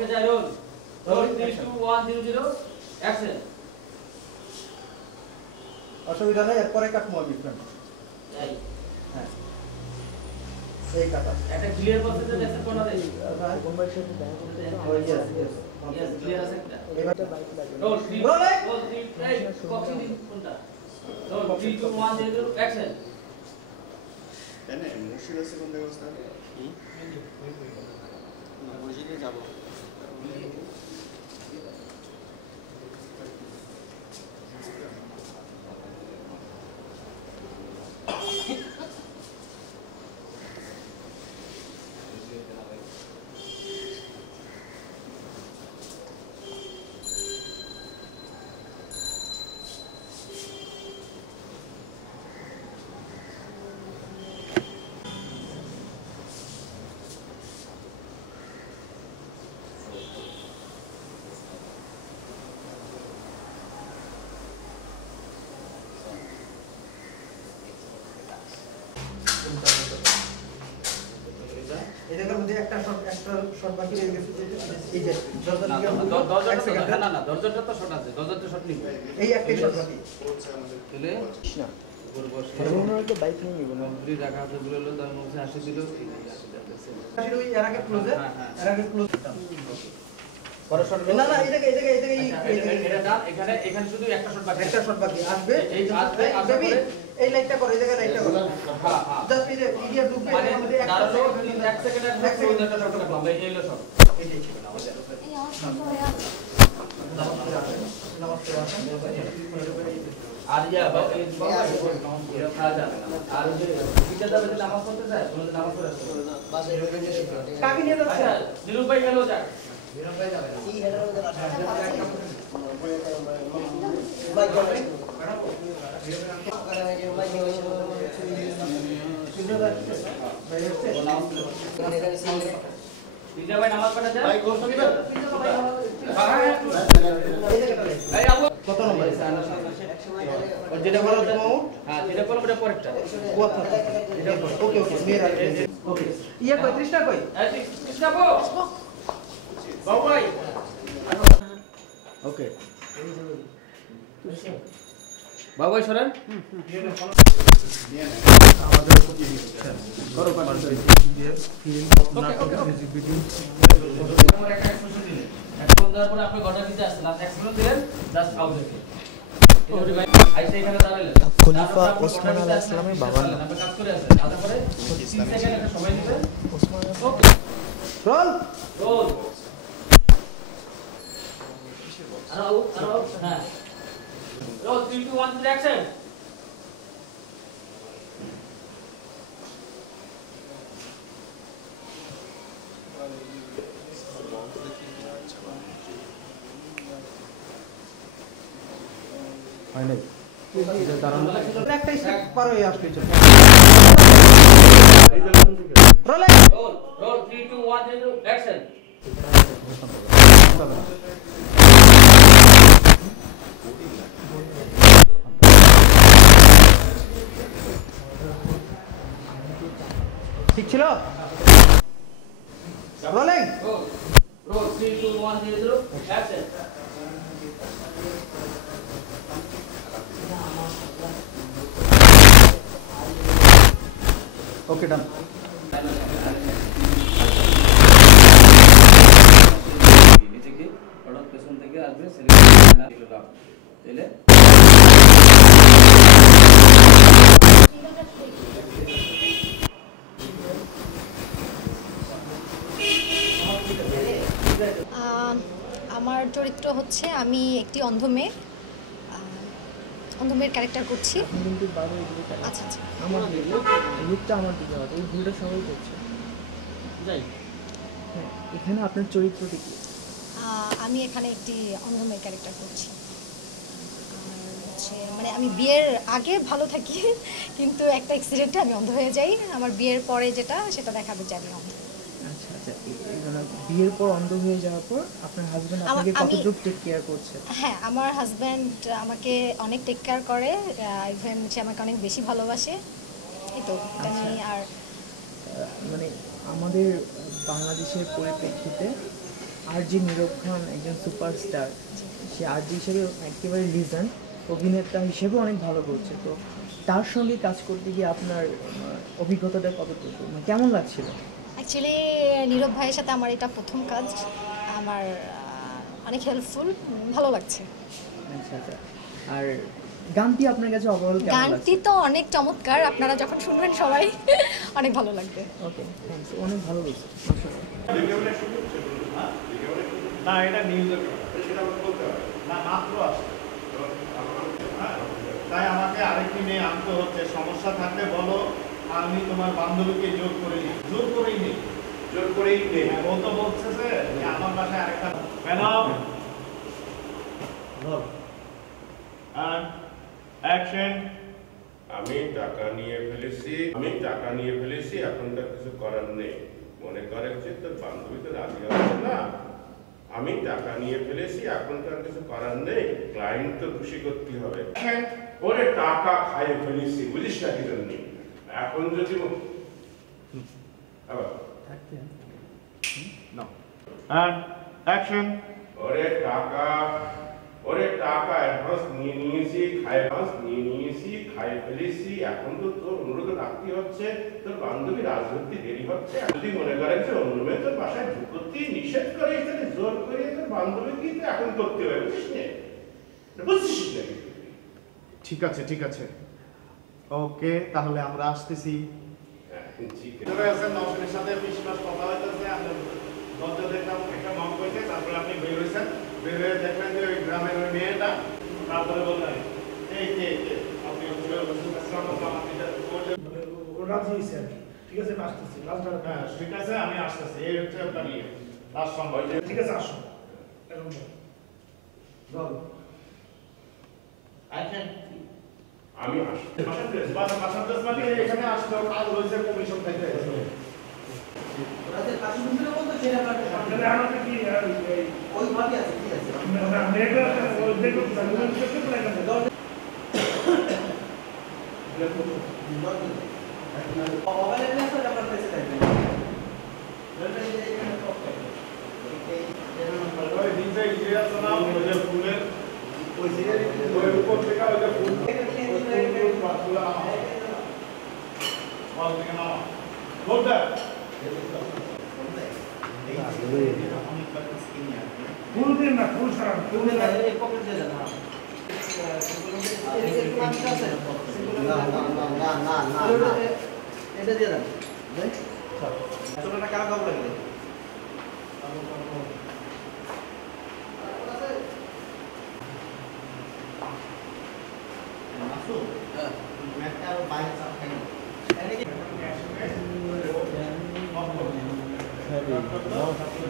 ওকে যাই roll roll 3 2 1 0 0 action অসুবিধা নেই এরপরে কাটবো আমি ফ্রেন্ড এই হ্যাঁ এই কাটা এটা ক্লিয়ার করতে দেখছেন কোনটা দেই বোম্বাই সাথে দেখা করতে হয় ইয়েস ক্লিয়ার আছে এটা এবারে বাইক লাগে রোল 3 রোল 3 এই কপি দিন কোনটা রোল 3 2 1 0 অ্যাকশন এনে মুশকিল আছে কোন ব্যবস্থা কি না বুঝিয়ে যাব এটার মধ্যে একটা শট বাকি রয়ে গেছে এই যে দরজাটা না না দরজাটা তো শট আছে দরজাটা শট নিব এই একটা শট বাকি হচ্ছে আমাদের তাহলে না গরবস তো বাইক নিয়ে নিব না দুই রাখা আছে বলে তার মধ্যে আসে দিল আসলে ওই এর আগে ক্লোজে এর আগে ক্লোজ বড় শট না না এটাকে এটা এখানে শুধু একটা শট বাকি আসবে এই আসবে এই লাইটটা করে এই জায়গায় লাইটটা করে হ্যাঁ জাস্ট পিডিএফ ঢুকবে মানে এর মধ্যে একটা দাঁড়ালো 1 সেকেন্ডের মধ্যে ওইটা শট করলাম এই হলো শট এইটাই ছিল আমাদের আর ইয়া এই খাওয়া যাবে না আর যে পিতা যাবে যে নামাজ পড়তে যায় বলে নামাজ পড়ে আসবে বাসে রয়ে গেছে কাকে নিয়ে যাচ্ছে দিলু ভাই গেল যাক বিরম ভাই যাবে না কি হেডার মধ্যে বাসা বাইক যাবে পিতা ভাই নামাজ পড়তে যায় ভাই গোল সঙ্গে এই আবু কত নম্বর और যেটা বলো হ্যাঁ যেটা বলো ওটা পরেরটা ওকে ওকে মেরা ওকে ইয়া কই 30 টা কই এই 30 টা বো বাবু ভাই ওকে বাবু ভাই সরেন আমাদের কপি দিচ্ছেন করো করো দিয়ে ফিল্ম মিউজিক ভিডিও আমার একটা এক্সপ্রেশন দিলেন এখন দেওয়ার পরে আপনি ঘন্টা দিতে আসছেন আপনি এক্সপ্রেশন দিলেন জাস্ট আউট দেখে ওরে ভাই আইসা এখানে দাঁড়ালেন খলিফা ওসমান আলাইহিস সালামের বাবার নাম আপনি কাজ করে আছেন তারপরে 3 সেকেন্ড একটা সময় দিবেন ওসমান ওকে রোল রোল আরো হ্যাঁ রোল 3 2 1 3 অ্যাকশন হয় নাই দাঁড়ান একটা স্টেপ পার হয়ে আসবে চল রোল রোল 3 2 1 0 অ্যাকশন ঠিক ছিল রোলিং রোল 3 2 1 0 অ্যাকশন ওকে ডান নিজেকে হঠাৎ পেছন থেকে আসবে তাহলে আমার চরিত্র হচ্ছে আমি একটি অন্ধ মেয়ে অন্ধ মেয়ের ক্যারেক্টার করছি কিন্তু বাবা এগুলো করে আচ্ছা আচ্ছা আমার লুকটা আমার দিকে হবে এই ভুলটা সবাই করছে যাই হ্যাঁ এখানে আপনার চরিত্রটি কি আমি এখানে একটি অন্ধ মেয়ের ক্যারেক্টার করছি আর হচ্ছে মানে আমি বিয়ের আগে ভালো থাকি কিন্তু একটা অ্যাক্সিডেন্টে আমি অন্ধ হয়ে যাই আমার বিয়ের পরে যেটা সেটা দেখাবে যে আমি অন্ধ আচ্ছা আচ্ছা বিয়ের পর অন্ধ হয়ে যাওয়ার পর আপনার হাজবেন্ড আপনাকে কতটুকু টেক কেয়ার করছে হ্যাঁ আমার হাজব্যান্ড আমাকে অনেক টেক কেয়ার করে ইভেন সে আমাকে অনেক বেশি ভালোবাসে এই তো এটা নিয়ে আর মানে আমাদের বাংলাদেশের পরিপ্রেক্ষিতে আরজি নীরব খান একজন সুপারস্টার, সে আরজি হিসেবে একেবারে লিজেন্ড, অভিনেতা হিসেবে অনেক ভালো করছে। তো তার সঙ্গে কাজ করতে গিয়ে আপনার অভিজ্ঞতাটা কতটুকু, মানে কেমন লাগছিল? অ্যাকচুয়ালি নীরব ভাইয়ের সাথে আমার এটা প্রথম কাজ, আমার অনেক হেল্পফুল, ভালো লাগছে। আচ্ছা আচ্ছা। আর গানটি আপনার কাছে ওভারঅল কেমন লাগছে? গানটি তো অনেক চমৎকার, আপনারা যখন শুনবেন সবাই অনেক ভালো লাগবে। ওকে, থ্যাঙ্কস, অনেক ভালো লাগছে। না এটা নিউজের সেটা বলতে হবে না, মাত্র আসছে। তাই আমাকে আরেকটি মেয়ে আনতে হচ্ছে। সমস্যা থাকলে বলো, আমি তোমার বান্ধবীকে জোর করে নিই। জোর করেই নেই, জোর করেই নেই। ও তো বলছে যে আমার বাসায় আরেকটা ম্যাডাম। অ্যাকশন। আমি টাকা নিয়ে ফেলেছি, এখন তার কিছু করার নেই। মনে করে যে তোর বান্ধবী তো রাজি হবে না। আমি টাকা নিয়ে ফেলেছি, এখন তার কিছু করার নেই। ক্লায়েন্ট তো খুশি করতে হবে। ওরে টাকা খাইয়ে ফেলেছি, বুঝিস না কি জন্য? এখন যদি অ্যাকশন। ওরে টাকা অ্যাডভান্স নিয়ে নিয়েছি, খাইয়ে ফেলেছি। এখন তো তোর অনুরোধ রাখতে হচ্ছে, তোর বান্ধবী রাজনীতি দেরি হচ্ছে। যদি মনে করেন যে অন্য মেয়ে তোর বাসায় ঢুকতেই নিষেধ করে, তাহলে জোর করে তোর বান্ধবীকে তো এখন করতে হবে, বুঝছিস না? ঠিক আছে ঠিক আছে, ওকে, তাহলে আমরা আসতেছি। নওশানের সাথে বিশ্বাস কথা হইতেছে, আমরা দরজা দেখলাম, একটা নক হয়েছে, তারপরে আপনি বের হয়েছেন। বের হয়ে দেখলেন যে ওই গ্রামের ওই মেয়েটা। তারপরে বললেন এই কে আপনি রাজি হয়েছে আর কি। ঠিক আছে, আমি আসতেছি। হ্যাঁ ঠিক আছে, আমি আসতেছি। এই হচ্ছে আপনার ইয়ে লাস্ট সম্ভব। ঠিক আছে, আসুন। আমি আসছি। এখানে আসলে কাজ রয়েছে, কমিশন থেকে। ফুল দিন না, ফুল সারা ফুল না, এই পকেট দিয়ে দেন। না এটা দিয়ে দেন। ছোটটা কার কম লাগবে?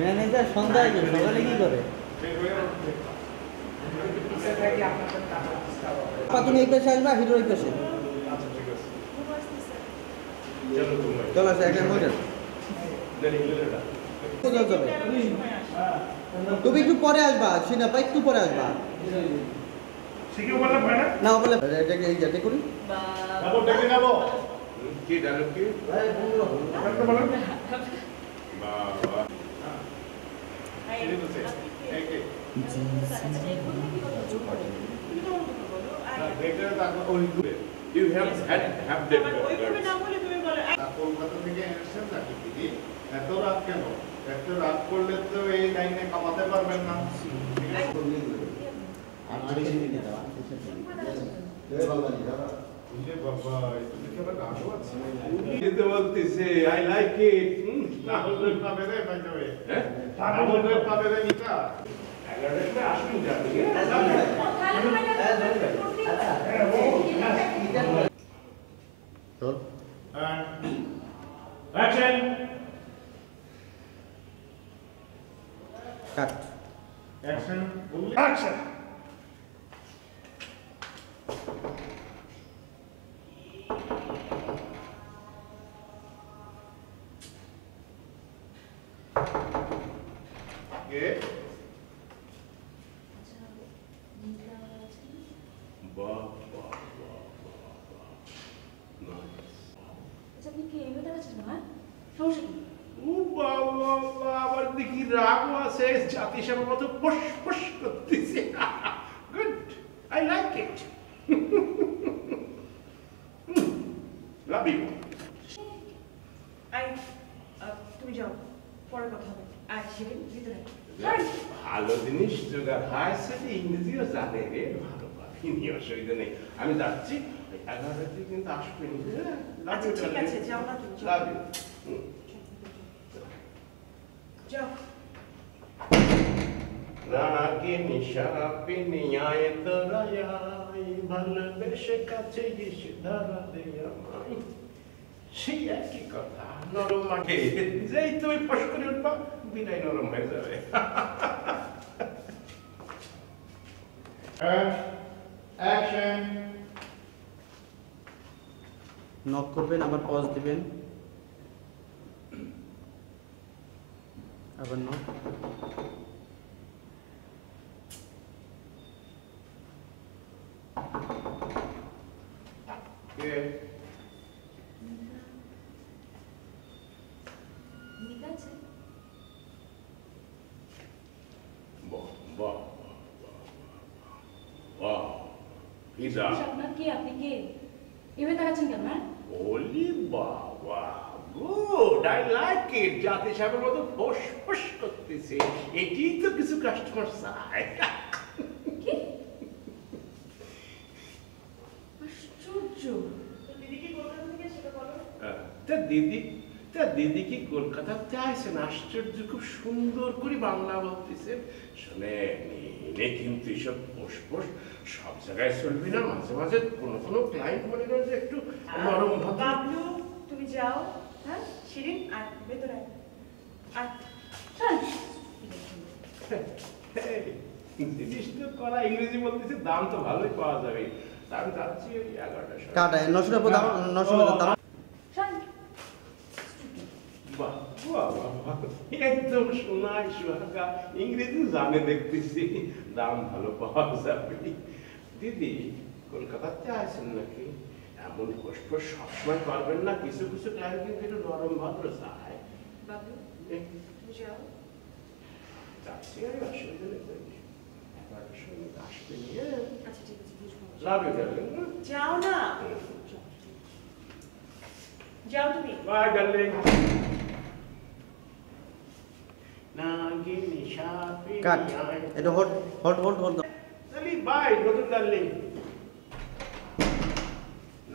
ম্যানেজার সন্ধ্যায় সকালে কি করে? তুমি এই পেশে আসবা, হিরো এই পেশে চল আসে একটা মজার তুমি একটু পরে আসবা, সিনাপা একটু পরে আসবা। না বলে এটাকে এই যাতে করি কি ডায়লগ কি? You have that. কলকাতা থেকে এনেছেন নাকি দিদি? এত রাত কেন? এত রাত করলে তো এই লাইনে কামাতে পারবেন না। বলতেছে I like it. না হলে পাবে রে ভাই যাবে। না হলে পাবে রে নিতা। 11টার সময় আসবেন যাবে। চল। অ্যাকশন। Cut action. অ্যাকশন। আবার দেখি রাগ সে জাতিসেবার মতো ফুস ফুস করতেছে। Good, I like it. Love you. তুমি যাও, পরে কথা হবে। শিরিন ভিতরে। ভালো জিনিস জোগাড় হয়, সেটা ইংরেজিও জানে রে, ভালো পাবি, অসুবিধা নেই। আমি যাচ্ছি, 11টাতে কিন্তু আসবে। আচ্ছা ঠিক আছে, যাও না তুমি, লাভ ইউ। যাও। রাগিনী সাপিনিয়ায় তোরায় ভালোবেসে কাছে এসে ধরা দে আমায়। সেই একই কথা, নরম মাঠে যেই তুমি ফস করে উঠবা, বিদায় নরম হয়ে যাবে। অ্যাকশন। নক করবেন, আবার পজ দিবেন, আবার নক। আপনার কে? আপনি কে? এভাবে তাকাচ্ছেন কেন? ওলি বাবা, গুড, আই লাইক ইট। জাতিসেবার মতো ফস ফস করতেছে, এটি তো কিছু কাস্টমার চায়। কি আশ্চর্য! দিদি কি কলকাতা থেকে, সেটা বলো। তা দিদি কি কলকাতাতে আইসেন? আশ্চর্য, খুব সুন্দর করে বাংলা বলতেছেন। শোনেন, এনে কিন্তু এসব ফস ফস সব জায়গায় চলবি না, মাঝে মাঝে কোনো ক্লায়েন্ট মনে করে যে একটু নরম ভদ্র। বাবলু তুমি যাও। হ্যাঁ শিরিন, আর ভেতরে আর জিনিস তো করা, ইংরেজি বলতেছে, দাম তো ভালোই পাওয়া যাবে। তা আমি যাচ্ছি ওই 11টার সময়। কাটায় 900 টাকা দাম, 900 টাকা দাম। বাহ, বাহ, বাহ, একদম সোনায় সোহাগা, ইংরেজি জানে দেখতেছি, দাম ভালো পাওয়া যাবে। দিদি কলকাতাতে আছেন নাকি? এমন কষ্ট সবসময় পারবেন না, কিছু কিছু ক্লায়েন্ট কিন্তু একটু নরম ভদ্র চায়। বাবলু তুমি যাও। যাচ্ছি, আমি অসুবিধা নেই। 11টার সময় আসবে নিয়ে। আচ্ছা ঠিক আছে, বুঝবো। Love you darling. যাও না, যাও তুমি। Bye darling. নাগিনী সাপিনী কাট, এটা হোল্ড হোল্ড হোল্ড হোল্ড। চলি বাই, নতুন ডার্লিং।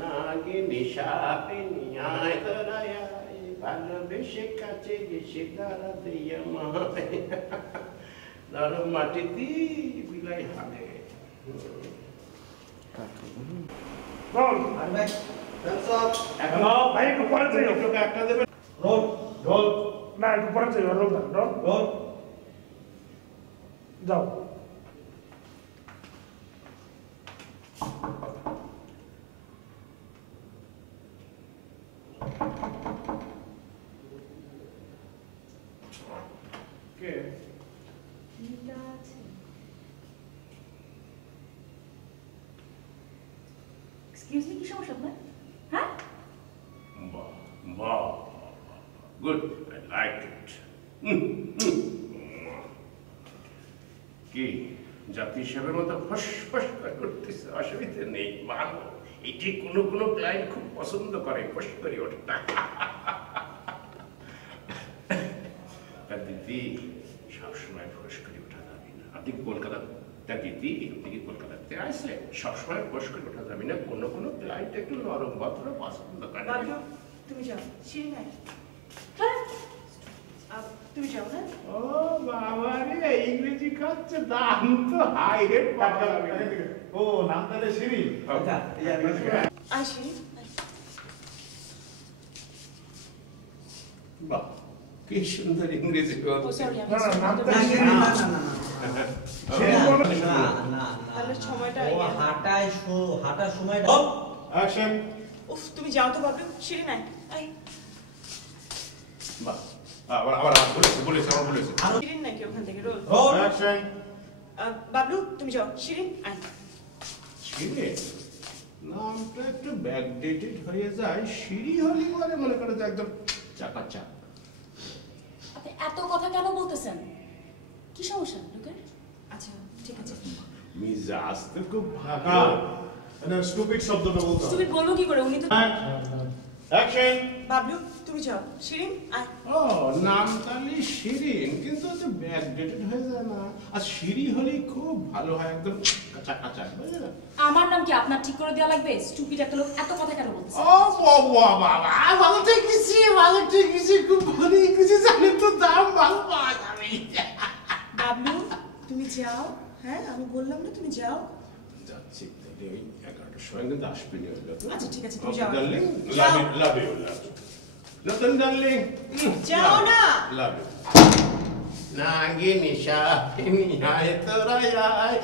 নাগিনী সাপিনী আয় তোরায় ভালোবেসে কাছে এসে ধরা দে আমায়। নরম মাটিতে বিলাই হালে। আর ভাই হ্যান্ডস আপ। হ্যালো ভাই, একটু পরে যাই। তোকে একটা দেবে। রোল ঢোল। না, একটু পরে যাই। রোল দাও, ঢোল। রোল। যাও। কে? এক্সকিউজ মি, কি সমস্যা আপনার? হ্যাঁ, বাহ, বাহ, গুড, আই লাইক ইট। কি জাতিসেবার মতো ফস ফস করতেছে, অসুবিধা নেই, ভালো। এটি কোনো ক্লায়েন্ট খুব পছন্দ করে, ফস করে ওঠা। দিদি সবসময় ফস করে ওঠা যাবে না। আপনি কলকাতা, দিদি আপনি কি কলকাতাতে আসলে সবসময় ফস করে ওঠা যাবে না, কোনো ক্লায়েন্ট একটু নরম ভদ্র পছন্দ করে। বাবলু তুমি যাও। শিরিন নাই, তুমি যাও। হ্যাঁ ও বাবা রে, ইংরেজি খাচ্ছে, দাম তো হাই রেট পাওয়া যাবে। ও নাম তাহলে শিরিন। আচ্ছা, আয় শিরিন। বাহ, কি সুন্দর ইংরেজি কথা। ও সরি, না, না, নাম না তাহলে না না না শিরিন বলো। না না। তাহলে সময়টা ও হাঁটার সময়টা। অ্যাকশন। উফ তুমি যাও তো বাবলু। শিরিন নাই, আয়। বাহ, আবার বলেছে আমার বলেছে। শিরিন নাকি ওখান থেকে? রোল। রোল। অ্যাকশন। বাবলু তুমি যাও। শিরিন আয়। সিঁড়ি নামটা একটু ব্যাকডেটেড হয়ে যায়, সিঁড়ি হলে বলে মনে করে যে একদম চাকাচাক। আপনি এত কথা কেন বলতেছেন? কি সমস্যা লোকের? আচ্ছা ঠিক আছে। মিজাজ তো খুব কাকা ভালো। স্টুপিড শব্দটা বলতো তুমি বলবো কি করে? উনি তো অ্যাকশন বাবলু তুমি যাও, শিরিন আয়। ও নাম তাহলে শিরিন, কিন্তু তো ব্যাকডেটেড হয়ে যায় না? আর শিরি হলেই খুব ভালো হয়, একদম কাঁচা কাঁচা, বুঝলে না? আমার নাম কি আপনার ঠিক করে দেওয়া লাগবে? স্টুপিড একটা লোক এত কথা কেন বলছে? ও বাবা বাবা, ভালো ঠেকেছি, ভালো ঠেকেছি, খুব ভালো কিছু জানি তো, দাম ভালো পাওয়া যাবে। বাবলু তুমি যাও, হ্যাঁ আমি বললাম না তুমি যাও। যাচ্ছি তাহলে, ওই 11টার সময় কিন্তু আসবে না, হলো তো? আচ্ছা, ঠিক আছে, তুমি Okay, যাও। darling, যাও। love you, love you. Listen, darling. যাও না। Love you. নাগি নিশা নিহায় তোরায়,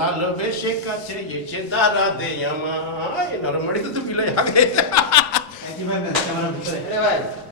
ভালোবেসে কাছে এসে দাঁড়া দে আমায়। নরমালি তো তুই পিলাই আগে। একই ভাই ক্যামেরা ভিতরে। আরে ভাই